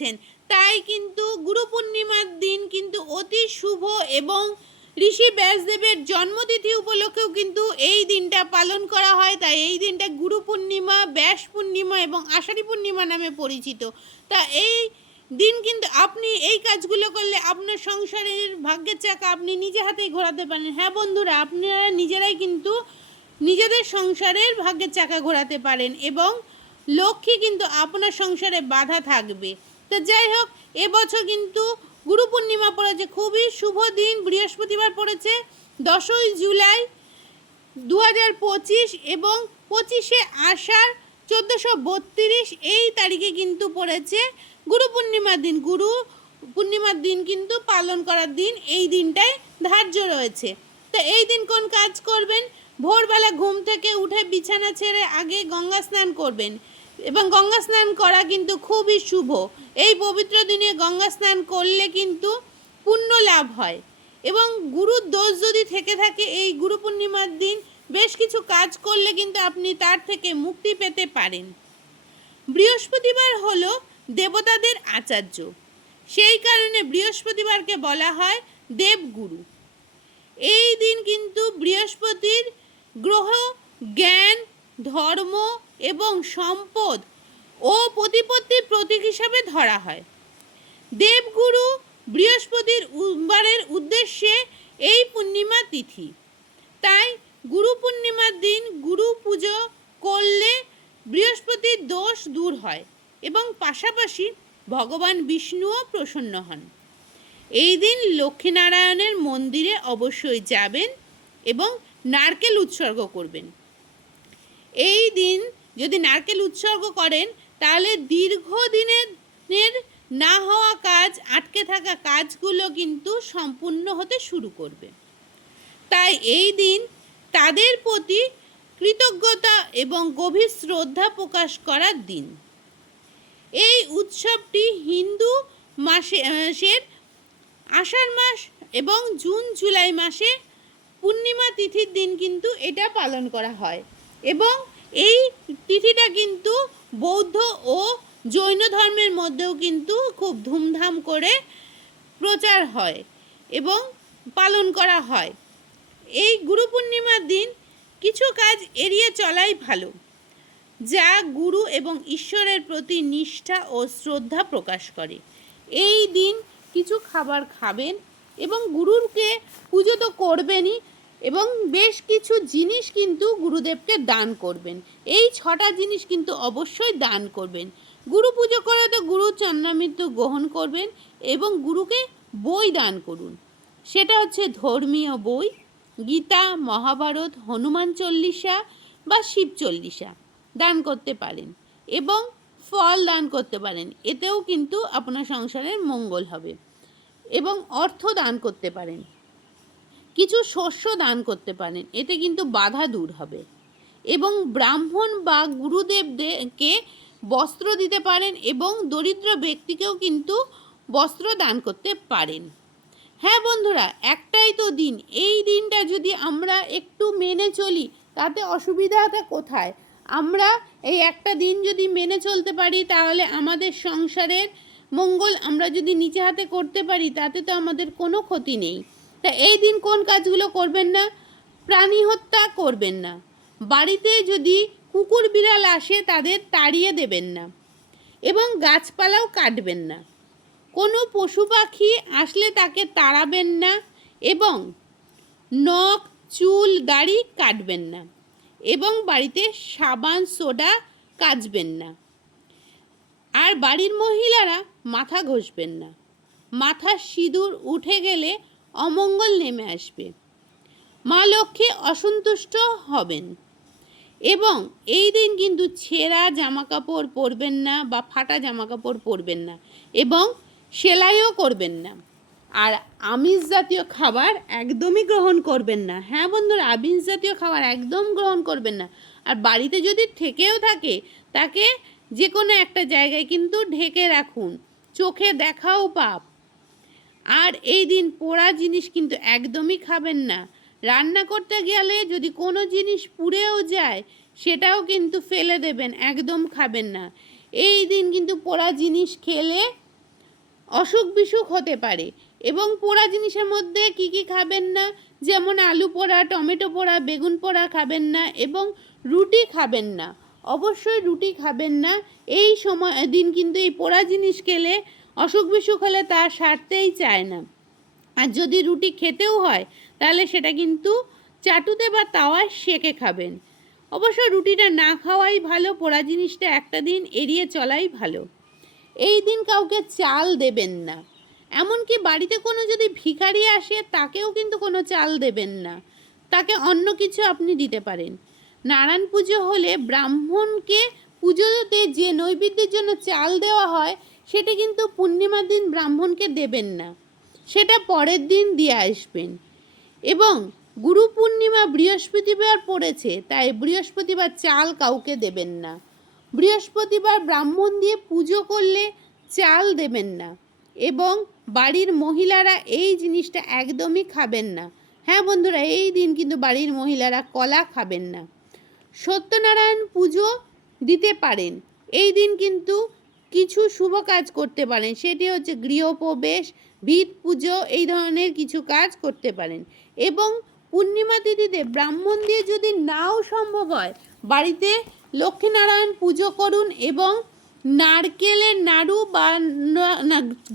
আবির্ভূত তাই কিন্তু গুরু পূর্ণিমার দিন কিন্তু অতি শুভ এবং ঋষি ব্যাসদেবের জন্মতিথি উপলক্ষেও কিন্তু এই দিনটা পালন করা হয়। তাই এই দিনটা গুরু পূর্ণিমা ব্যাস পূর্ণিমা এবং আষাঢ়ী পূর্ণিমা নামে পরিচিত। তা এই দিন কিন্তু আপনি এই কাজগুলো করলে আপনার সংসারের ভাগ্যের চাকা আপনি নিজে হাতেই ঘোরাতে পারেন। হ্যাঁ বন্ধুরা, আপনারা নিজেরাই কিন্তু নিজেদের সংসারের ভাগ্যের চাকা ঘোরাতে পারেন এবং লক্ষ্মী কিন্তু আপনার সংসারে বাধা থাকবে। তো যাই হোক এবছর কিন্তু গুরু পূর্ণিমা পড়েছে। খুবই শুভ দিন, বৃহস্পতিবার পড়েছে দশই জুলাই দু হাজার পঁচিশ এবং পঁচিশে আষাঢ় চোদ্দোশো বত্রিশ। এই তারিখে কিন্তু পড়েছে গুরু পূর্ণিমার দিন। গুরু পূর্ণিমার দিন কিন্তু পালন করার দিন। এই দিনটাই ধার্য রয়েছে। তো এই দিন কোন কাজ করবেন? ভোরবেলা ঘুম থেকে উঠে বিছানা ছেড়ে আগে গঙ্গা স্নান করবেন। এবং গঙ্গা স্নান করা কিন্তু খুবই শুভ। এই পবিত্র দিনে গঙ্গা স্নান করলে কিন্তু পুণ্য লাভ হয়। এবং গুরুর দোষ যদি থেকে থাকে, এই গুরু পূর্ণিমার দিন বেশ কিছু কাজ করলে কিন্তু আপনি তার থেকে মুক্তি পেতে পারেন। বৃহস্পতিবার হলো দেবতাদের আচার্য। সেই কারণে বৃহস্পতিবারকে বলা হয় দেবগুরু। এই দিন কিন্তু বৃহস্পতির গ্রহ, জ্ঞান, ধর্ম এবং সম্পদ ও প্রতিপত্তির প্রতীক হিসাবে ধরা হয়। দেবগুরু বৃহস্পতির উবারের উদ্দেশ্যে এই পূর্ণিমা তিথি। তাই গুরু পূর্ণিমার দিন গুরু পুজো করলে বৃহস্পতির দোষ দূর হয় এবং পাশাপাশি ভগবান বিষ্ণুও প্রসন্ন হন। এই দিন লক্ষ্মীনারায়ণের মন্দিরে অবশ্যই যাবেন এবং নারকেল উৎসর্গ করবেন। যদি নারকেল উৎসর্গ করেন, তাহলে দীর্ঘদিনের নের না হওয়া কাজ, আটকে থাকা কাজগুলো কিন্তু সম্পূর্ণ হতে শুরু করবে। তাই এই দিন তাদের প্রতি কৃতজ্ঞতা এবং গভীর শ্রদ্ধা প্রকাশ করার দিন। এই উৎসবটি হিন্দু মাসে মাসের আষাঢ় মাস এবং জুন, জুলাই মাসে পূর্ণিমা তিথির দিন কিন্তু এটা পালন করা হয় এবং এই তিথিটা কিন্তু বৌদ্ধ ও জৈন ধর্মের মধ্যেও কিন্তু খুব ধুমধাম করে প্রচার হয় এবং পালন করা হয়। এই গুরু পূর্ণিমার দিন কিছু কাজ এড়িয়ে চলাই ভালো, যা গুরু এবং ঈশ্বরের প্রতি নিষ্ঠা ও শ্রদ্ধা প্রকাশ করে। এই দিন কিছু খাবার খাবেন এবং গুরুকে পুজো তো করবেনই এবং বেশ কিছু জিনিস কিন্তু গুরুদেবকে দান করবেন। এই ছটা জিনিস কিন্তু অবশ্যই দান করবেন। গুরু পুজো করে তো গুরু চন্দ্রামৃত্যু গ্রহণ করবেন এবং গুরুকে বই দান করুন। সেটা হচ্ছে ধর্মীয় বই, গীতা, মহাভারত, হনুমান চল্লিশা বা শিব চল্লিশা দান করতে পারেন এবং ফল দান করতে পারেন। এতেও কিন্তু আপনার সংসারের মঙ্গল হবে এবং অর্থ দান করতে পারেন। কিছু শস্য দান করতে পারেন, এতে কিন্তু বাধা দূর হবে। এবং ব্রাহ্মণ বা গুরুদেবকে বস্ত্র দিতে পারেন এবং দরিদ্র ব্যক্তিকেও কিন্তু বস্ত্র দান করতে পারেন। হ্যাঁ বন্ধুরা, একটাই তো দিন। এই দিনটা যদি আমরা একটু মেনে চলি, তাতে অসুবিধাটা কোথায়? আমরা এই একটা দিন যদি মেনে চলতে পারি, তাহলে আমাদের সংসারের মঙ্গল আমরা যদি নিচে হাতে করতে পারি, তাতে তো আমাদের কোনো ক্ষতি নেই। তা এই দিন কোন কাজগুলো করবেন না? প্রাণী হত্যা করবেন না। বাড়িতে যদি কুকুর বিড়াল আসে, তাদের তাড়িয়ে দেবেন না এবং গাছপালাও কাটবেন না। কোনো পশু পাখি আসলে তাকে তাড়াবেন না এবং নখ, চুল, দাড়ি কাটবেন না এবং বাড়িতে সাবান, সোডা কাচবেন না। আর বাড়ির মহিলারা মাথা ঘষবেন না। মাথার সিঁদুর উঠে গেলে অমঙ্গল নেমে আসবে। মা লক্ষ্মী অসন্তুষ্ট হবেন এবং এই দিন কিন্তু ছেঁড়া জামা কাপড় পরবেন না বা ফাটা জামা কাপড় পরবেন না এবং সেলাইও করবেন না। আর আমিষ জাতীয় খাবার একদমই গ্রহণ করবেন না। হ্যাঁ বন্ধুরা, আমিষ জাতীয় খাবার একদম গ্রহণ করবেন না। আর বাড়িতে যদি থেকেও থাকে, তাকে যে কোনো একটা জায়গায় কিন্তু ঢেকে রাখুন। চোখে দেখাও পাপ। আর এই দিন পোড়া জিনিস কিন্তু একদমই খাবেন না। রান্না করতে গেলে যদি কোনো জিনিস পুড়েও যায়, সেটাও কিন্তু ফেলে দেবেন, একদম খাবেন না। এই দিন কিন্তু পোড়া জিনিস খেলে অসুখ বিসুখ হতে পারে এবং পোড়া জিনিসের মধ্যে কি কি খাবেন না? যেমন আলু পোড়া, টমেটো পোড়া, বেগুন পোড়া খাবেন না এবং রুটি খাবেন না। অবশ্যই রুটি খাবেন না। এই সময়, দিন কিন্তু এই পোড়া জিনিস খেলে অসুখ বিসুখ হলে তা সারতেই চায় না। আর যদি রুটি খেতেও হয়, তাহলে সেটা কিন্তু চাটুতে বা তাওয়ায় সেকে খাবেন। অবশ্য রুটিটা না খাওয়াই ভালো, পোড়া জিনিসটা একটা দিন এড়িয়ে চলাই ভালো। এই দিন কাউকে চাল দেবেন না। এমনকি বাড়িতে কোনো যদি ভিখারি আসে, তাকেও কিন্তু কোনো চাল দেবেন না। তাকে অন্য কিছু আপনি দিতে পারেন। নারায়ণ পুজো হলে ব্রাহ্মণকে পুজোতে যে নৈবেদ্যের জন্য চাল দেওয়া হয় সেটা কিন্তু পূর্ণিমার দিন ব্রাহ্মণকে দেবেন না, সেটা পরের দিন দিয়ে আসবেন। এবং গুরু পূর্ণিমা বৃহস্পতিবার পড়েছে, তাই বৃহস্পতিবার চাল কাউকে দেবেন না। বৃহস্পতিবার ব্রাহ্মণ দিয়ে পুজো করলে চাল দেবেন না, এবং বাড়ির মহিলারা এই জিনিসটা একদমই খাবেন না। হ্যাঁ বন্ধুরা, এই দিন কিন্তু বাড়ির মহিলারা কলা খাবেন না। সত্যনারায়ণ পুজো দিতে পারেন, এই দিন কিন্তু কিছু শুভ কাজ করতে পারেন। সেটি হচ্ছে গৃহপ্রবেশ, ভিত পুজো, এই ধরনের কিছু কাজ করতে পারেন। এবং পূর্ণিমা তিথিতে ব্রাহ্মণ দিয়ে যদি নাও সম্ভব হয়, বাড়িতে লক্ষ্মীনারায়ণ পুজো করুন এবং নারকেলের নাড়ু বা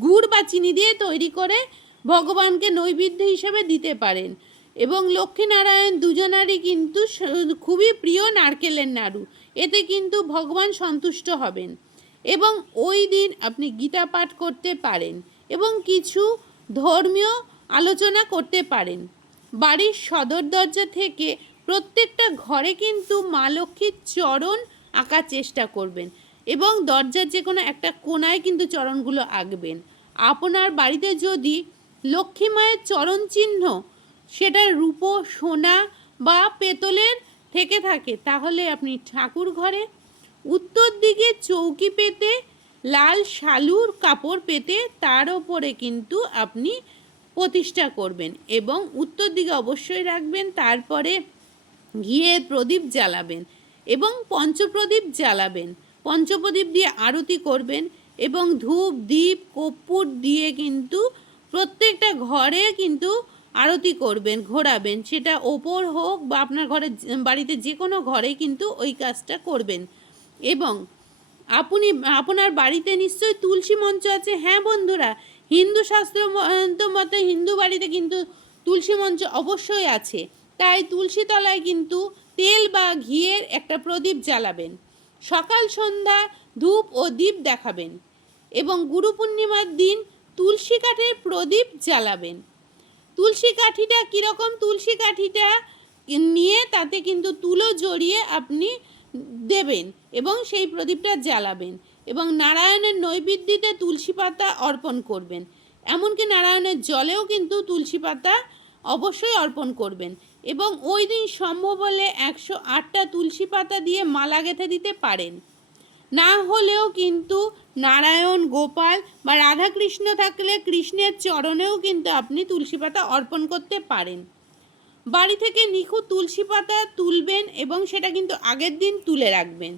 গুড় বা চিনি দিয়ে তৈরি করে ভগবানকে নৈবেদ্য হিসেবে দিতে পারেন। এবং লক্ষ্মীনারায়ণ দুজনারই কিন্তু খুবই প্রিয় নারকেলের নাড়ু। এতে কিন্তু ভগবান সন্তুষ্ট হবেন। এবং ওই দিন আপনি গীতা পাঠ করতে পারেন এবং কিছু ধর্মীয় আলোচনা করতে পারেন। বাড়ির সদর দরজা থেকে প্রত্যেকটা ঘরে কিন্তু মা লক্ষ্মীর চরণ আঁকার চেষ্টা করবেন এবং দরজার যে কোনো একটা কোনায় কিন্তু চরণগুলো আঁকবেন। আপনার বাড়িতে যদি লক্ষ্মী মায়ের চরণ চিহ্ন সেটা রূপো, সোনা বা পেতলের থেকে থাকে, তাহলে আপনি ঠাকুর ঘরে উত্তর দিকে চৌকি পেতে, লাল শালুর কাপড় পেতে তার ওপরে কিন্তু আপনি প্রতিষ্ঠা করবেন এবং উত্তর দিকে অবশ্যই রাখবেন, তারপরে ঘিয়ের প্রদীপ জ্বালাবেন এবং পঞ্চপ্রদীপ জ্বালাবেন। পঞ্চপ্রদীপ দিয়ে আরতি করবেন এবং ধূপ দ্বীপ কর্পূর দিয়ে কিন্তু প্রত্যেকটা ঘরে কিন্তু আরতি করবেন, ঘোরাবেন। সেটা ওপর হোক বা আপনার ঘরে বাড়িতে যে কোনো ঘরে কিন্তু ওই কাজটা করবেন। এবং আপনি, আপনার বাড়িতে নিশ্চয়ই তুলসী মঞ্চ আছে। হ্যাঁ বন্ধুরা, হিন্দু শাস্ত্র মতে হিন্দু বাড়িতে কিন্তু তুলসী মঞ্চ অবশ্যই আছে। তাই তুলসী তলায় কিন্তু তেল বা ঘিয়ের একটা প্রদীপ জ্বালাবেন। সকাল, সন্ধ্যা ধূপ ও দীপ দেখাবেন এবং গুরু পূর্ণিমার দিন তুলসী কাঠের প্রদীপ জ্বালাবেন। তুলসী কাঠিটা কীরকম? তুলসী কাঠিটা নিয়ে তাতে কিন্তু তুলো জড়িয়ে আপনি দেবেন এবং সেই প্রদীপটা জ্বালাবেন এবং নারায়ণের নৈবেদ্যতে তুলসী পাতা অর্পণ করবেন। এমনকি নারায়ণের জলেও কিন্তু তুলসী পাতা অবশ্যই অর্পণ করবেন এবং ওই দিন সম্ভব হলে একশো আটটা তুলসী পাতা দিয়ে মালা গেঁথে দিতে পারেন। না হলেও কিন্তু নারায়ণ, গোপাল বা রাধাকৃষ্ণ থাকলে কৃষ্ণের চরণেও কিন্তু আপনি তুলসী পাতা অর্পণ করতে পারেন। বাড়ি থেকে নিখুঁত তুলসী পাতা তুলবেন এবং সেটা কিন্তু আগের দিন তুলে রাখবেন।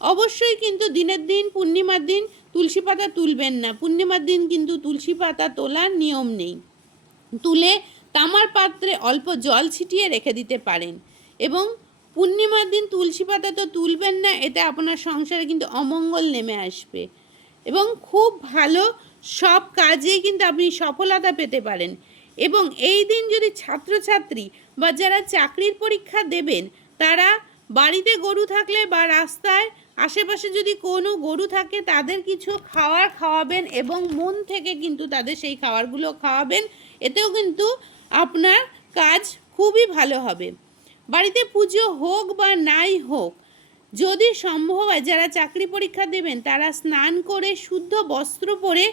অবশ্যই কিন্তু দিনের দিন, পূর্ণিমার দিন তুলসী পাতা তুলবেন না। পূর্ণিমার দিন কিন্তু তুলসী পাতা তোলার নিয়ম নেই। তুলে তামার পাত্রে অল্প জল ছিটিয়ে রেখে দিতে পারেন এবং পূর্ণিমার দিন তুলসী পাতা তো তুলবেন না, এতে আপনার সংসারে কিন্তু অমঙ্গল নেমে আসবে এবং খুব ভালো সব কাজেই কিন্তু আপনি সফলতা পেতে পারেন এবং এই দিন যদি ছাত্রছাত্রী বা যারা চাকরির পরীক্ষা দেবেন, তারা বাড়িতে গরু থাকলে বা রাস্তায় আশেপাশে যদি কোনো গরু থাকে, তাদের কিছু খাওয়ার খাওয়াবেন এবং মন থেকে কিন্তু তাদের সেই খাবারগুলো খাওয়াবেন। এতেও কিন্তু আপনার কাজ খুবই ভালো হবে। বাড়িতে পুজো হোক বা নাই হোক, যদি সম্ভব হয় যারা চাকরি পরীক্ষা দেবেন, তারা স্নান করে শুদ্ধ বস্ত্র পরে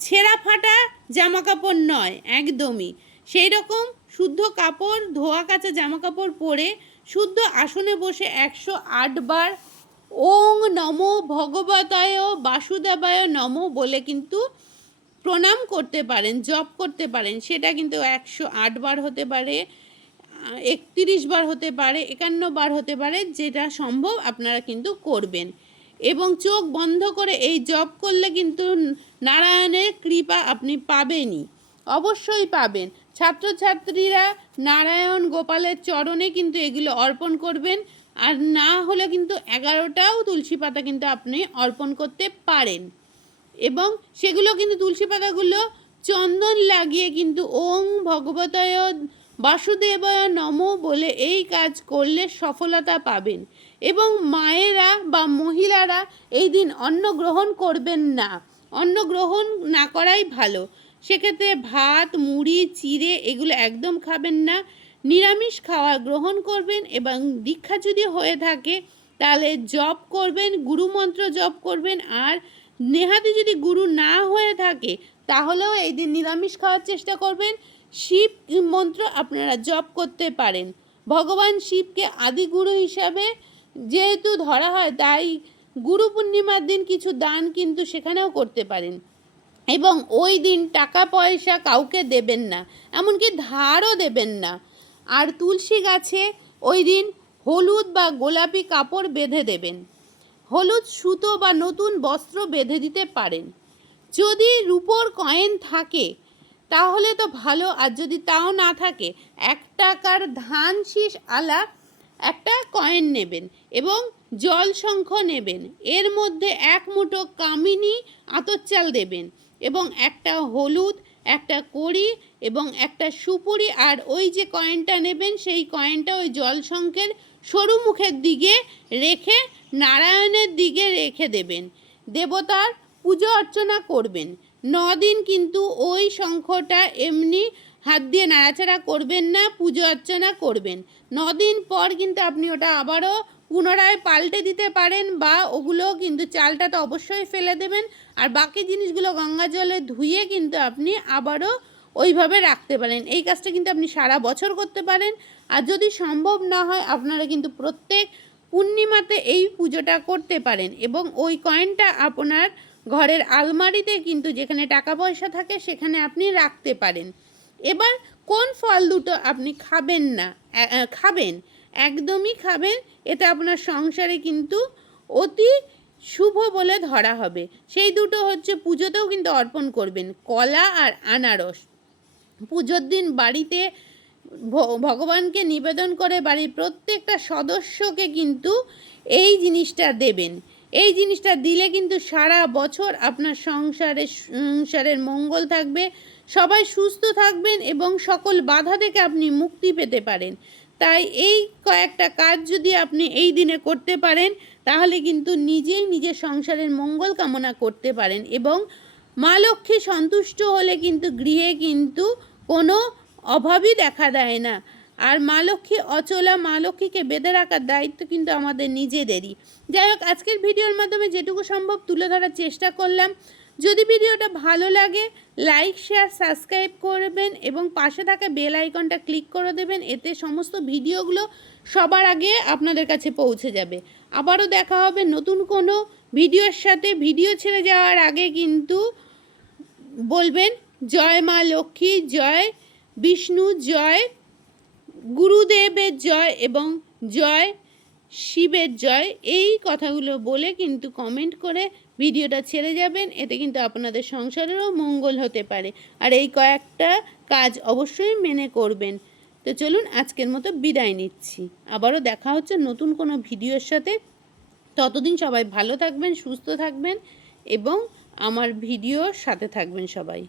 ছেঁড়া ফাটা জামাকাপড় নয়, একদমই। সেই রকম শুদ্ধ কাপড়, ধোয়া কাচা জামা কাপড় পরে শুদ্ধ আসনে বসে একশো আট বার ওং নমো ভগবতায় বাসুদেবায় নমো বলে কিন্তু প্রণাম করতে পারেন, জপ করতে পারেন। সেটা কিন্তু একশো আট বার হতে পারে, একত্রিশ বার হতে পারে, একান্ন বার হতে পারে, যেটা সম্ভব আপনারা কিন্তু করবেন। এবং চোখ বন্ধ করে এই জব করলে কিন্তু নারায়ণের কৃপা আপনি পাবেনই, অবশ্যই পাবেন। ছাত্রছাত্রীরা নারায়ণ গোপালের চরণে কিন্তু এগুলো অর্পণ করবেন। আর না হলে কিন্তু এগারোটাও তুলসী পাতা কিন্তু আপনি অর্পণ করতে পারেন। এবং সেগুলো কিন্তু তুলসী পাতাগুলো চন্দন লাগিয়ে কিন্তু ওং ভগবতয় বাসুদেবয় নম বলে এই কাজ করলে সফলতা পাবেন। এবং মায়েরা বা মহিলারা এই দিন অন্ন গ্রহণ করবেন না। অন্ন গ্রহণ না করাই ভালো। সেক্ষেত্রে ভাত, মুড়ি, চিড়ে এগুলো একদম খাবেন না। নিরামিষ খাওয়া গ্রহণ করবেন এবং দীক্ষা যদি হয়ে থাকে, তাহলে জপ করবেন গুরুমন্ত্র জপ করবেন আর নেহাতি যদি গুরু না হয়ে থাকে, তাহলেও এই দিন নিরামিষ খাওয়ার চেষ্টা করবেন। শিব মন্ত্র আপনারা জপ করতে পারেন। ভগবান শিবকে আদিগুরু হিসাবে যেহেতু ধরা হয়, তাই গুরু পূর্ণিমার দিন কিছু দান কিন্তু সেখানেও করতে পারেন। এবং ওই দিন টাকা পয়সা কাউকে দেবেন না, এমনকি ধারও দেবেন না। আর তুলসী গাছে ওই দিন হলুদ বা গোলাপি কাপড় বেঁধে দেবেন। হলুদ সুতো বা নতুন বস্ত্র বেঁধে দিতে পারেন। যদি রূপোর কয়েন থাকে, তাহলে তো ভালো, আর যদি তাও না থাকে, এক টাকার ধান শীষ আলা একটা কয়েন নেবেন এবং জল নেবেন। এর মধ্যে এক মুঠো কামিনী আতর চাল দেবেন। এবং একটা হলুদ, একটা কড়ি এবং একটা সুপুরি আর ওই যে কয়েনটা নেবেন সেই কয়েনটা ওই জল শঙ্খের সরু মুখের দিকে রেখে, নারায়ণের দিকে রেখে দেবেন। দেবতার পুজো অর্চনা করবেন। দিন কিন্তু ওই শঙ্খটা এমনি হাত দিয়ে নাড়াচাড়া করবেন না, পুজো অর্চনা করবেন। দিন পর কিন্তু আপনি ওটা আবারও পুনরায় পাল্টে দিতে পারেন বা ওগুলো কিন্তু চালটা তো অবশ্যই ফেলে দেবেন। আর বাকি জিনিসগুলো গঙ্গা জলে ধুয়ে কিন্তু আপনি আবারও ওইভাবে রাখতে পারেন। এই কাজটা কিন্তু আপনি সারা বছর করতে পারেন। আর যদি সম্ভব না হয়, আপনারা কিন্তু প্রত্যেক পূর্ণিমাতে এই পুজোটা করতে পারেন। এবং ওই কয়েনটা আপনার ঘরের আলমারিতে কিন্তু যেখানে টাকা পয়সা থাকে, সেখানে আপনি রাখতে পারেন। এবার কোন ফল দুটো আপনি খাবেন না খাবেন? একদমই খাবেন, এতে আপনার সংসারে কিন্তু অতি শুভ বলে ধরা হবে। সেই দুটো হচ্ছে পুজোতেও কিন্তু অর্পণ করবেন, কলা আর আনারস। পুজোর দিন বাড়িতে ভগবানকে নিবেদন করে বাড়ির প্রত্যেকটা সদস্যকে কিন্তু এই জিনিসটা দেবেন। এই জিনিসটা দিলে কিন্তু সারা বছর আপনার সংসারে, সংসারের মঙ্গল থাকবে, সবাই সুস্থ থাকবেন এবং সকল বাধা থেকে আপনি মুক্তি পেতে পারেন। তাই এই কয়েকটা কাজ যদি আপনি এই দিনে করতে পারেন, তাহলে কিন্তু নিজেই নিজের সংসারের মঙ্গল কামনা করতে পারেন এবং মা লক্ষ্মী সন্তুষ্ট হলে কিন্তু গৃহে কিন্তু কোনো অভাবই দেখা দেয় না। আর মা লক্ষ্মী অচলা, মা লক্ষ্মীকে বেঁধে রাখার দায়িত্ব কিন্তু আমাদের নিজেদেরই। যাই হোক, আজকের ভিডিওর মাধ্যমে যেটুকু সম্ভব তুলে ধরার চেষ্টা করলাম। যদি ভিডিওটা ভালো লাগে লাইক শেয়ার সাবস্ক্রাইব করবেন এবং পাশে থাকা বেল আইকনটা ক্লিক করে দেবেন, এতে সমস্ত ভিডিওগুলো সবার আগে আপনাদের কাছে পৌঁছে যাবে। আবারও দেখা হবে নতুন কোনো ভিডিওর সাথে। ভিডিও ছেড়ে যাওয়ার আগে কিন্তু বলবেন, জয় মা লক্ষ্মী, জয় বিষ্ণু, জয় গুরুদেবের জয় এবং জয় শিবের জয়। এই কথাগুলো বলে কিন্তু কমেন্ট করে ভিডিওটা ছেড়ে যাবেন, এতে কিন্তু আপনাদের সংসারেরও মঙ্গল হতে পারে। আর এই কয়েকটা কাজ অবশ্যই মেনে করবেন। তো চলুন আজকের মতো বিদায় নিচ্ছি। আবারও দেখা হচ্ছে নতুন কোনো ভিডিওর সাথে। ততদিন সবাই ভালো থাকবেন, সুস্থ থাকবেন এবং আমার ভিডিওর সাথে থাকবেন সবাই।